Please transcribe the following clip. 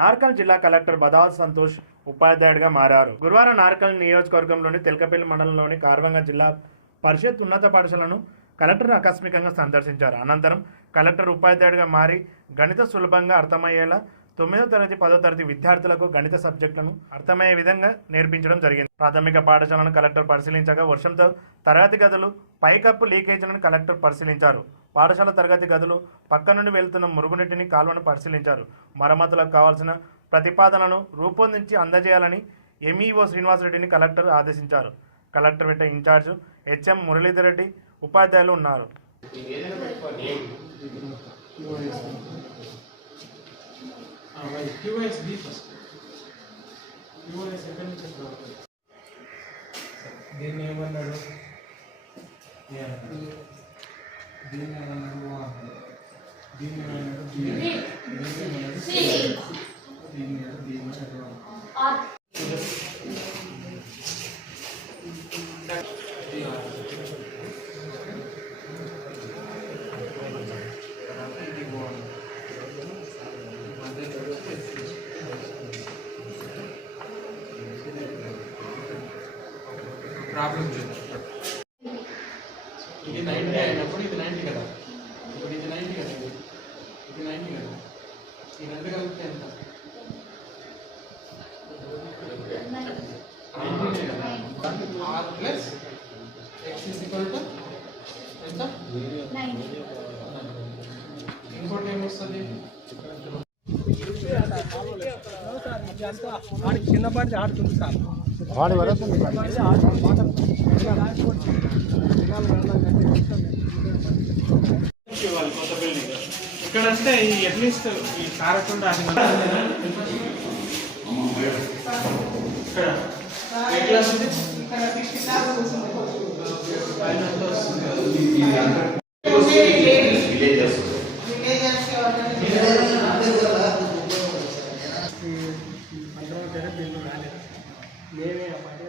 నార్కల్ జిల్లా కలెక్టర్ బదాల్ సంతోష్ ఉపాధ్యాయుడిగా మారారు. గురువారం నార్కల్ నియోజకవర్గంలోని తెలకపల్లి మండలంలోని కార్వంగ జిల్లా పరిషత్ ఉన్నత పాఠశాలను కలెక్టర్ ఆకస్మికంగా సందర్శించారు. అనంతరం కలెక్టర్ ఉపాధ్యాయుడిగా మారి గణిత సులభంగా అర్థమయ్యేలా తొమ్మిదో తరగతి పదో తరగతి విద్యార్థులకు గణిత సబ్జెక్టులను అర్థమయ్యే విధంగా నేర్పించడం జరిగింది. ప్రాథమిక పాఠశాలను కలెక్టర్ పరిశీలించగా వర్షంతో తరగతి గదులు పైకప్పు లీకేజీలను కలెక్టర్ పరిశీలించారు. పాఠశాల తరగతి గదులు పక్క నుండి వెళ్తున్న మురుగునీటిని కాలువను పరిశీలించారు. మరమ్మతులకు కావాల్సిన ప్రతిపాదనలను రూపొందించి అందజేయాలని ఎంఈఓ శ్రీనివాసరెడ్డిని కలెక్టర్ ఆదేశించారు. Collector incharge HM Muralidhar Reddy ఉపాధ్యాయులు ఉన్నారు క్యూఎస్ బి ఫస్ట్ క్యూఎస్ ఎక్కడి నుంచి వస్తుంది అవుతుంది దీన్ని ఏమన్నాడు దీన్ని ఏమన్నాడు దీన్ని ఏమన్నాడు దీన్ని ఏమన్నాడు Problem లేదు ఇది నైంటీ అయినప్పుడు ఇది నైంటీ కదా. ఇప్పుడు ఇది నైంటీ కదా ఇది. ఇది నైంటీ కదా. ఈ రెండు కలిపితే ఎంత? R plus X is equal to ఎంత? ఇంకోటి ఏమొస్తుంది? చిన్నపాటి ఆడుతుంది సార్. వాడి వరకు ఇక్కడంటే ఈ అట్లీస్ట్ ఈ కారకుండా ఇక్కడ ఏ క్లాస్ ఉంది ఇక్కడ సిక్స్త్ క్లాస్ ఏమే అమ్మాయి.